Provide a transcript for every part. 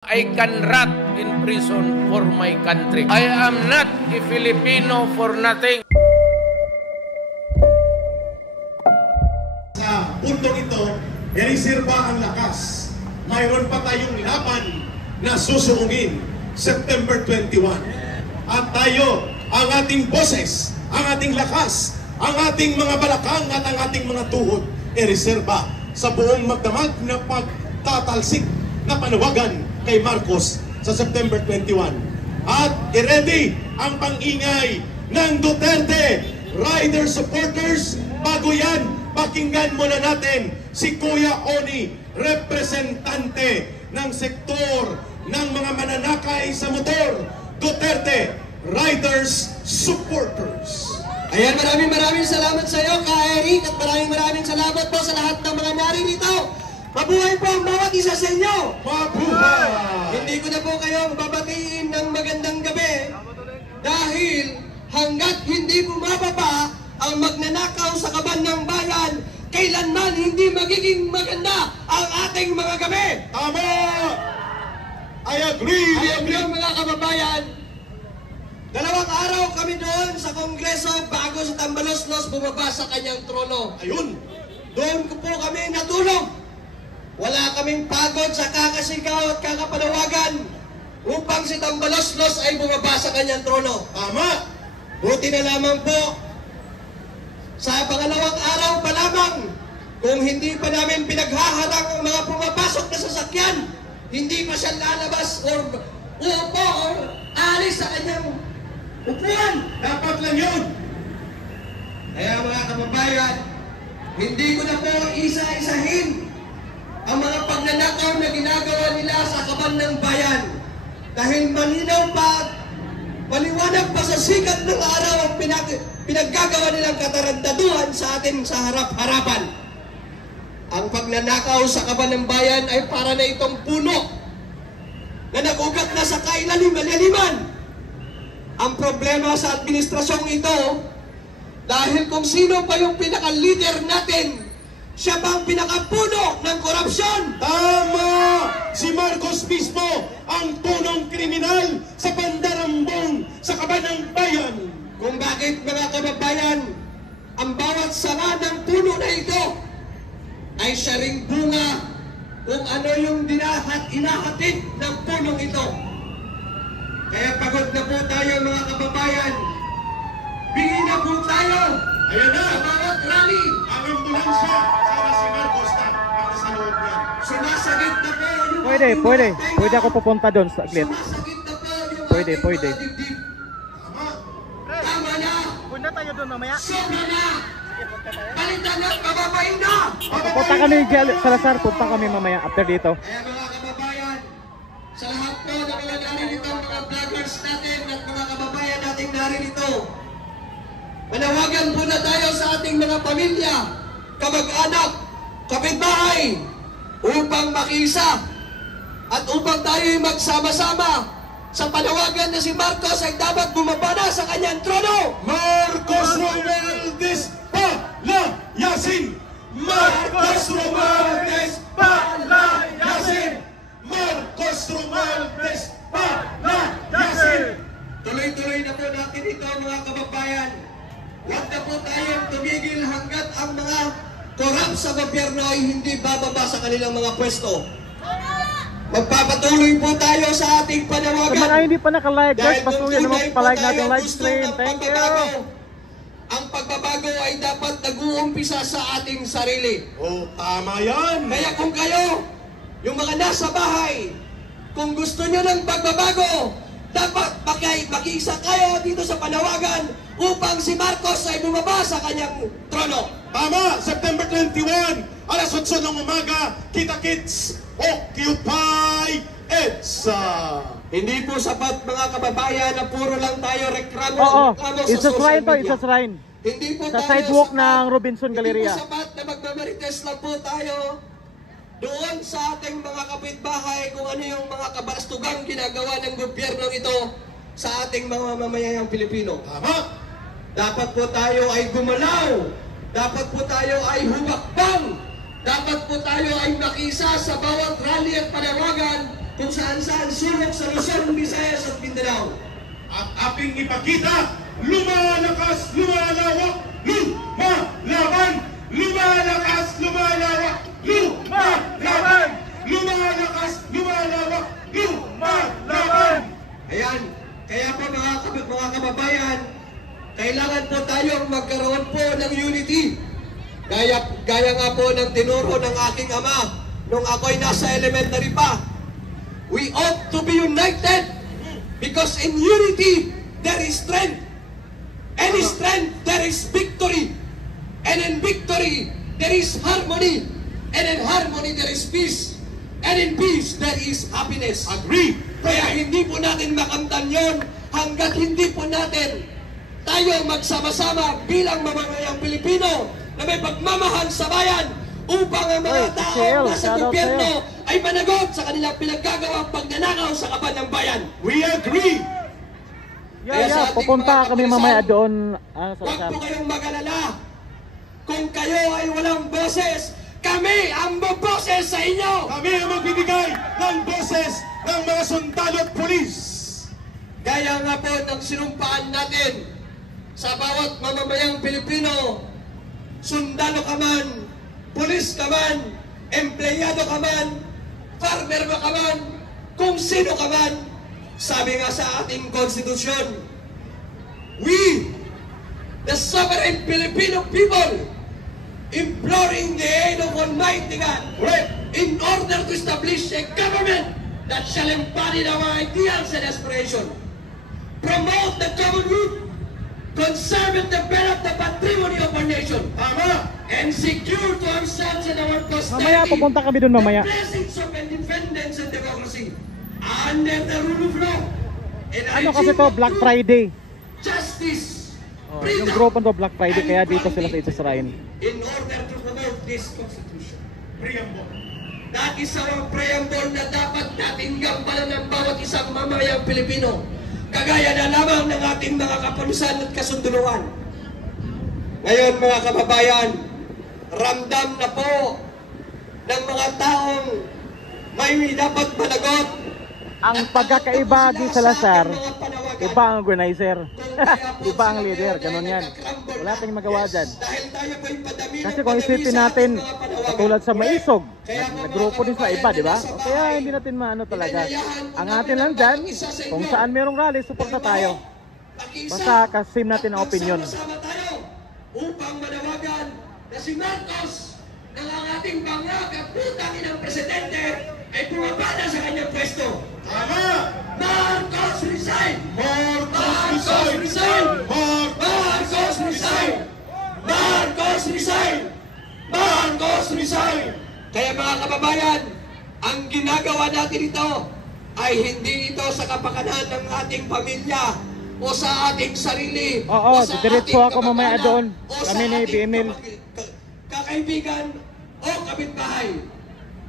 I can rot in prison for my country. I am not a Filipino for nothing. Sa puntong ito, ireserba ang lakas. Mayroon pa tayong laban na susuungin September 21. At tayo, ang ating boses, ang ating lakas, ang ating mga balakang at ang ating mga tuhod, ireserba sa buong magdamag na pagtatalsik na panawagan kay Marcos sa September 21. At i-ready ang pang-ingay ng Duterte rider supporters. Bago yan, pakinggan muna natin si Kuya Oni, representante ng sektor ng mga mananakay sa motor, Duterte Riders Supporters. Ayan, maraming salamat sa iyo, Ka-Eric, at maraming salamat po sa lahat ng mga naririto. Mabuhay po ang bawat isa sa inyo! Mabuhay! Hindi ko na po kayo babatiin ng magandang gabi dahil hanggat hindi bumababa ang magnanakaw sa kaban ng bayan, kailanman hindi magiging maganda ang ating mga gabi! Tama! I agree! Mga kababayan, 2 araw kami doon sa Kongreso bago si Tambaloslos bumaba sa kanyang trono. Ayun! Doon ko po kami natulog. Wala kaming pagod sa kakasigaw at kakapanawagan upang si Tambaloslos ay bumaba sa kanyang trono. Tama! Buti na lamang po, sa pangalawang araw pa lamang, kung hindi pa namin pinaghaharang ang mga pumapasok na sasakyan, hindi pa siya lalabas o uupo o alis sa kanyang upuan. Dapat lang yun! Kaya mga kababayan, hindi ko na po isa-isahin ang mga pagnanakaw na ginagawa nila sa kaban ng bayan. Dahil malinaw pa, maliwanag pa sa sikat ng araw ang pinaggagawa nilang katarantaduhan sa atin sa harap-harapan. Ang pagnanakaw sa kaban ng bayan ay para na itong puno na nag-ugat na sa kailalim-laliman. Ang problema sa administrasyong ito, dahil kung sino pa yung pinaka-leader natin, siya bang pinakapuno ng korupsyon? Tama! Si Marcos mismo ang punong kriminal sa pandarambong sa kaban ng bayan. Kung bakit mga kababayan, ang bawat sanga ng puno na ito ay siya ring bunga kung ano yung inahatid ng punong ito. Kaya pagod na po tayo mga kababayan. Bigyan na po tayo. Ayan na! Sa bawat rally. Ang ambulansya, sana si Marcos na para sa loob niya. Sumasagit na po yung Pwede ako pupunta doon sa aglit. Sumasagit na po yung Pwede. mga dibdib. Tama! Tama na. Punta tayo doon mamaya. Sobra na. Palitan na. Pababain na. Punta kami Salazar, punta kami mamaya after dito. Kaya mga kababayan, sa lahat po na mga naririto, mga vloggers natin at mga kababayan nating naririto, manawagan po na tayo sa ating mga pamilya, kamag-anak, kapitbahay, upang makiisa at upang tayo'y magsama-sama sa panawagan na si Marcos ay dapat bumaba na sa kanyang trono. Marcos Romualdez Palayasin! Marcos Romualdez Palayasin! Marcos Romualdez Palayasin! Tuloy-tuloy na po natin ito mga kababayan. Huwag na po tayong tumigil hanggat ang mga korap sa gobyerno ay hindi bababa sa kanilang mga pwesto. Magpapatuloy po tayo sa ating Sa panawagan. mga hindi pa naka-like guys, Dahil patuloy kung naman tunay po pa-like tayo natin live gusto stream. ng Thank you! pagbabago, ang pagbabago ay dapat nag-uumpisa sa ating sarili. Oh, tama yan! Kaya kung kayo, yung mga nasa bahay, kung gusto nyo ng pagbabago, dapat makiisa kayo dito sa panawagan upang si Marcos ay bumaba sa kanyang trono. Tama! September 21, alas 8 ng umaga, kita-kits, Occupy EDSA! Hindi po sapat mga kababayan na puro lang tayo reklamo Oo, sa it's a social shrine to, media. it's a shrine. Hindi po Sa tayo sidewalk sapat- ng Robinson Galleria. Hindi po sapat na magmamarites lang po tayo doon sa ating mga kapitbahay kung ano yung mga kabarastugang ginagawa ng gobyerno ito sa ating mga mamayayang Pilipino. Tama! Dapat po tayo ay gumalaw. Dapat po tayo ay humakbang. Dapat po tayo ay makisa sa bawat rally at panawagan kung saan-saan sulok sa Luzon, Visayas at Mindanao. At ating ipakita, lumalakas, lumalawak, lumalaban, lumalakas, lumalawak, lumalaban, lumalakas, lumalawak, lumalaban. Ayan, kaya po mga kababayan, kailangan po tayong magkaroon po ng unity. Gaya nga po ng tinuro ng aking ama nung ako'y nasa elementary pa. We ought to be united because in unity there is strength. And in strength there is victory. And in victory there is harmony. And in harmony there is peace. And in peace there is happiness. Agree. Kaya hindi po natin makamtan yon hanggat hindi po natin tayo magsama-sama bilang mamamayang Pilipino na may pagmamahal sa bayan upang ang mga tao nasa gobyerno ay managot sa kanilang pinaggagawang pagnanakaw sa kaban ng bayan. We agree. Pupunta kami mamaya doon. Huwag po kayong mag-alala. Kung kayo ay walang boses, kami ang boses sa inyo. Kami ang magbibigay ng boses ng mga sundalo at pulis. Gaya nga po ng sinumpaan natin sa bawat mamamayang Pilipino, sundalo ka man, pulis ka man, empleyado ka man, farmer ka man, kung sino ka man, sabi nga sa ating konstitusyon, we, the sovereign Filipino people, imploring the aid of Almighty God, in order to establish a government that shall embody our ideals and aspirations, promote the common good, conserve and develop the patrimony of our nation, and secure to ourselves and our posterity Mamaya, pupunta kami doon mamaya. the blessings of independence and democracy under the rule of law. And Ano kasi to, Black Friday. Justice, Yung grupo to Black Friday, kaya dito sila sa Israel. in order to promote this Constitution. Preamble. That is our preamble na dapat natin gampanan ng bawat isang mamayang Pilipino. Kagaya na lamang ng ating mga kapulisan at kasunduluan. Ngayon mga kababayan, ramdam na po ng mga taong may dapat managot. Ang pagkakaiba di Salazar, iba ang organizer. Iba ang leader, ganun yan. Wala tayong magawa dyan. Kasi kung isipin natin, katulad sa Maisog, nagrupo din sila iba, di ba? Kaya hindi natin maano talaga. Ang atin lang dyan, kung saan merong rally, suporta tayo. Basta kasim natin ang opinion. Upang manawagan na si Marcos ng ang ating bangag at putangin ng presidente ay pumapala sa kanyang pwesto. Tama! Marcos resign! Marcos resign! Marcos resign! Marcos resign! Marcos resign! Kaya mga kababayan, ang ginagawa natin ito ay hindi ito sa kapakanan ng ating pamilya o sa ating sarili. Oo, sa diretso ating ako mamaya kamag-anak, doon. o sa Kami ni ating BML. kakaibigan o kapitbahay.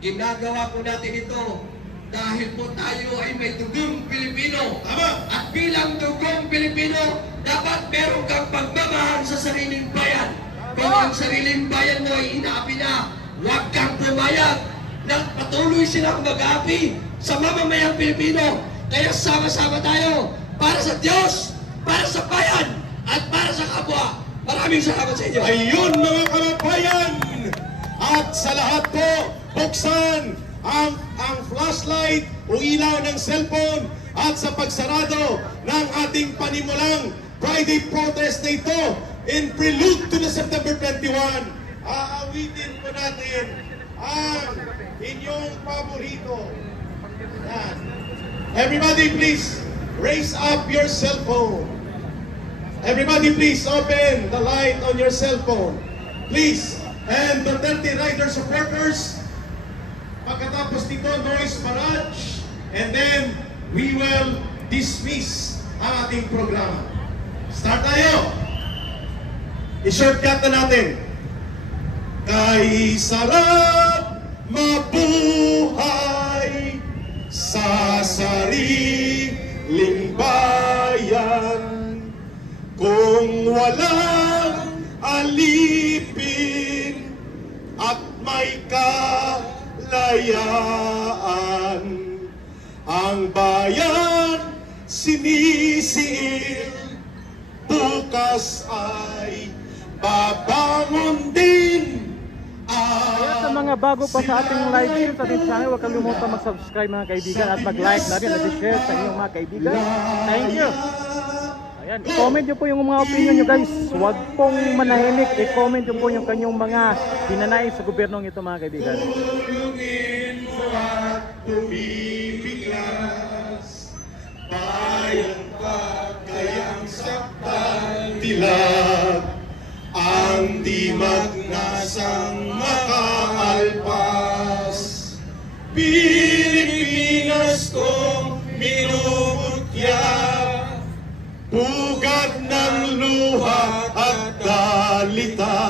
Ginagawa po natin ito dahil po tayo ay may dugong Pilipino. Tama! At bilang dugong Pilipino, dapat meron kang pagmamahal sa sariling bayan. Kung ang sariling bayan mo ay inaapi na, huwag kang pumayag na patuloy silang mag-aapi sa mamamayang Pilipino. Kaya sama-sama tayo para sa Diyos, para sa bayan, at para sa kapwa. Maraming salamat sa inyo. Ayun mga kababayan! At sa lahat po, buksan ang flashlight o ilaw ng cellphone at sa pagsarado ng ating panimulang Friday protest na ito in prelude to the September 21. Aawitin po natin ang inyong paborito. Yan. Everybody please raise up your cell phone. Everybody please open the light on your cell phone. Please. And the 30 rider supporters, pagkatapos nito, noise barrage, and then we will dismiss ang ating programa. Start tayo! I-shortcut na natin. Kay sarap mabuhay sa sariling bayan kung walang alipin at may kalayaan. ang bayan sinisiil, bukas ay babangon din. Kaya sa mga bago pa sa ating live stream sa ating channel, huwag kalimutan mag-subscribe mga kaibigan at mag-like na rin at i-share sa inyong mga kaibigan. Thank you! Ayan, i-comment nyo po yung mga opinion nyo guys. Huwag pong manahimik, i-comment nyo po yung kanyang mga hinanais sa gobyernong ito mga kaibigan. Tulungin mo at tumibiglas, bayan pa kayang saktan dilag, ang di magnasang makaalpas. Pilipinas kong minumutya, pugad ng luha at dalita,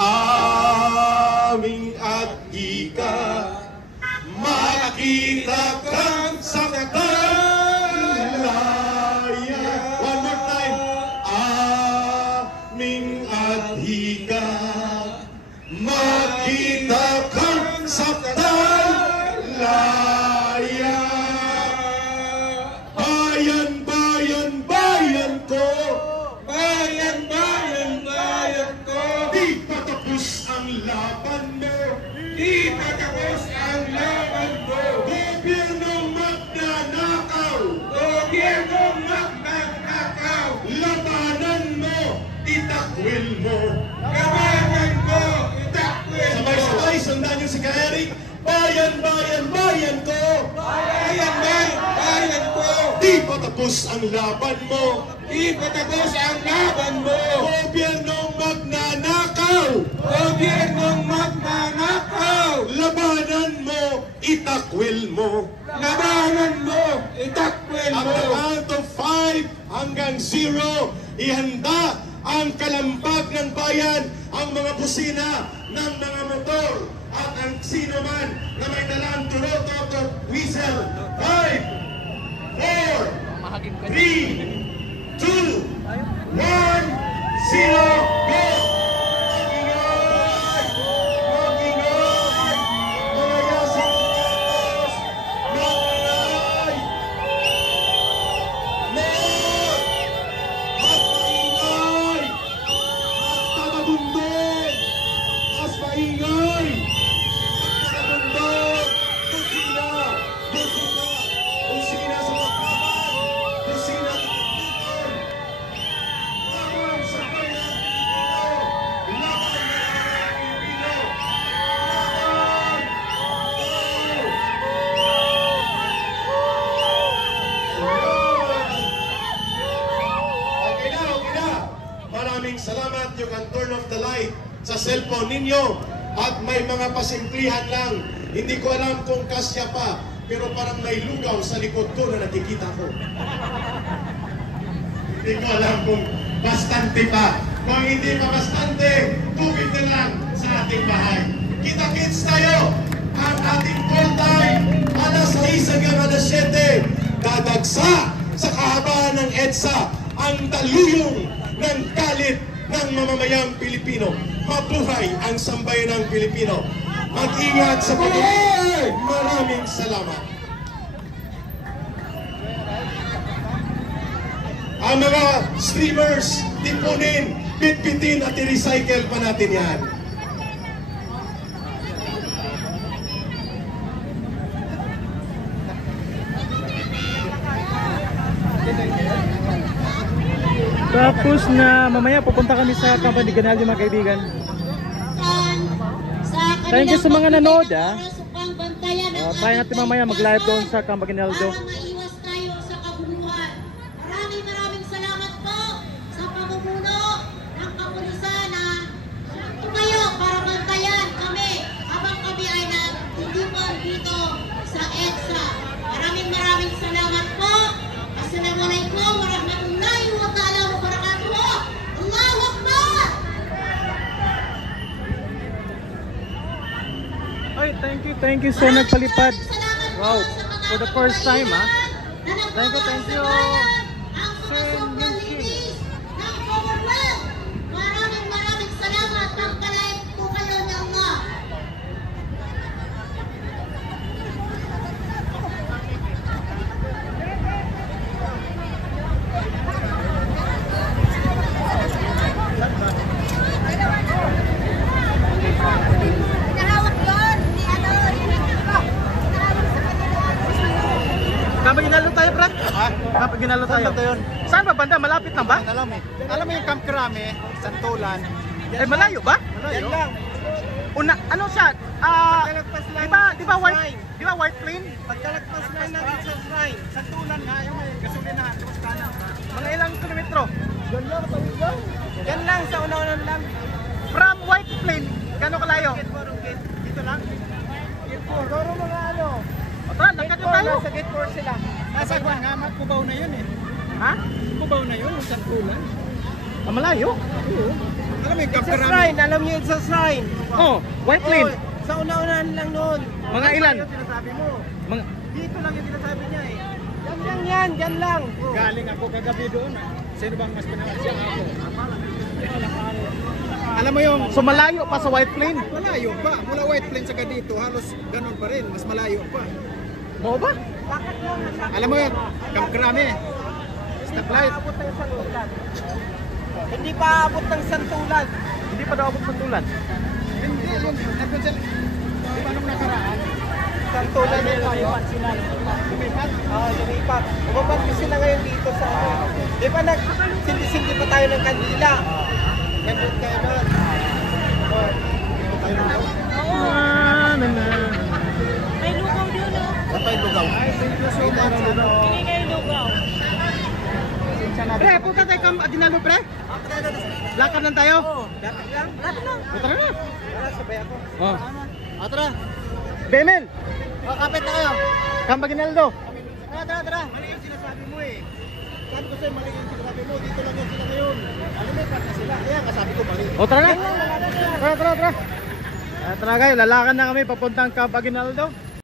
aming at ika, makita kang sakdalaya. One more time. Aming at ika, makita kang sakdalaya. Bayan, bayan, bayan ko, bayan, bayan, bayan ko, di patapos ang laban mo, di patapos ang laban mo. Gobyernong magnanakaw, gobyernong magnanakaw, labanan mo, itakwil mo, labanan mo, itakwil mo. Sabay-sabay, sundan niyo si Ka-Eric. Bayan, bayan, bayan ko, bayan, bayan, bayan ko, di patapos ang laban mo, di patapos ang laban mo. Gobyernong magnanakaw, gobyernong magnanakaw, labanan mo, itakwil mo, labanan mo, itakwil mo. At the count of 5 hanggang 0, ihanda ang kalambag ng bayan, ang mga busina ng mga motor, at ang sino man na may dalang turotot at whistle. 5, 4, 3, 2, 1, 0, go! Mag-ingay! Mag-ingay! Mga yasing Diyos! Mag-ingay! Mag-ingay! At tababundong! Mas maingay! Tababundong! Busina! Busina! Busina sa pagkaman! Busina sa pagkaman! Laban sa bayan Pilipino! Laban sa bayan Pilipino! Laban! Okay na, okay na. Maraming salamat. You can turn off the light sa cellphone ninyo. At may mga pasimplihan lang. Hindi ko alam kung kasya pa, pero parang may lugaw sa likod ko na nakikita ko. Hindi ko alam kung bastante pa. Kung hindi pa bastante, tubig na lang sa ating bahay. Kita-kits tayo! Ang ating call time, alas 6 hanggang alas 7. Dadagsa sa kahabaan ng EDSA ang daluyong ng galit ng mamamayang Pilipino. Mabuhay ang sambayanang Pilipino. Mag-ingat sa pag-ibig. Maraming salamat. Ang mga streamers, tipunin, bitbitin at i-recycle pa natin yan. Tapos na mamaya pupunta kami sa Campo de Ganalyo mga kaibigan. Thank you sa mga nanood try natin mamaya mag-live doon sa Campo de Ganalyo. Para maiwas tayo sa kabuluhan. Maraming salamat po sa pamumuno ng kapulisan na tumayo para bantayan kami habang kami ay nagtitipon dito sa EDSA. Maraming salamat po. Assalamualaikum warahmatullahi wabarakatuh. Allahu Akbar! Ay, thank you so nagpalipad. Wow, for the first time ha. Thank you. Ang mga sobrang linis ng Commonwealth. Maraming salamat. Pagkalain po kayo ng mga Camp Aguinaldo tayo, pre. Ha? Camp Aguinaldo tayo. Saan ba yun? Saan ba banda? Malapit lang ba? Alam eh. Alam mo yung Camp Crame, Santulan. Eh, malayo ba? Malayo. Una, ano siya? Pagkalagpas lang Di ba sa white? shrine. Di ba white plain? Pagkalagpas lang natin sa shrine. Santulan nga, yung may gasolinahan. Tapos kanan. Mga ilang kilometro? Yan lang, tawid lang. Yan lang, sa una-unan lang. From white plain, gano'ng kalayo? Dito lang. Gate 4. Garo mga ano. O tara, langkat na tayo. Nasa Gate 4 sila. Nasa Kwan nga, Kubaw na yun eh. Ha? Kubaw na yun, yung Santulan. Malayo? Alam mo yung Camp Crame? Alam niyo yung sa shrine. Oh, white plain. Sa una-unan lang noon. Mga ilan? Yung sinasabi mo. Mga... Dito lang yung sinasabi niya eh. Yan lang yan, yan lang. Galing ako kagabi doon. Sino bang mas pinangat siya ako? Alam mo yung So malayo pa sa white plain? malayo pa. Mula White Plains saka dito, halos ganun pa rin. Mas malayo pa. Mo ba? Alam mo yun, Camp Crame. Stoplight. Hindi pa abot ng Santulan. Hindi pa daw abot sa tulan. Hindi, nandun sila. Di ba nung nakaraan? Santulan yung lumipat sila. Lumipat? Oo, lumipat. Bumabag sila ngayon dito sa... Di ba sindi pa tayo ng kandila? Nandun kayo na. May lugaw din, no? Ito yung lugaw. Hindi kayo lugaw. Pre, punta tayo Camp Aguinaldo, pre. Lakad lang tayo. Dapat lang. Dapat lang. Tara na. Tara, sabay ako. Oh. Tara. Bemel, Kapit na kayo. Camp Aguinaldo. Tara. Mali yung sinasabi mo eh. Sabi ko sa'yo, mali yung sinasabi mo. Dito lang yung sila ngayon. Lumipat na sila. Kaya kasabi ko mali. O tara na. Tara. Tara kayo, lalakan na kami papuntang Camp Aguinaldo.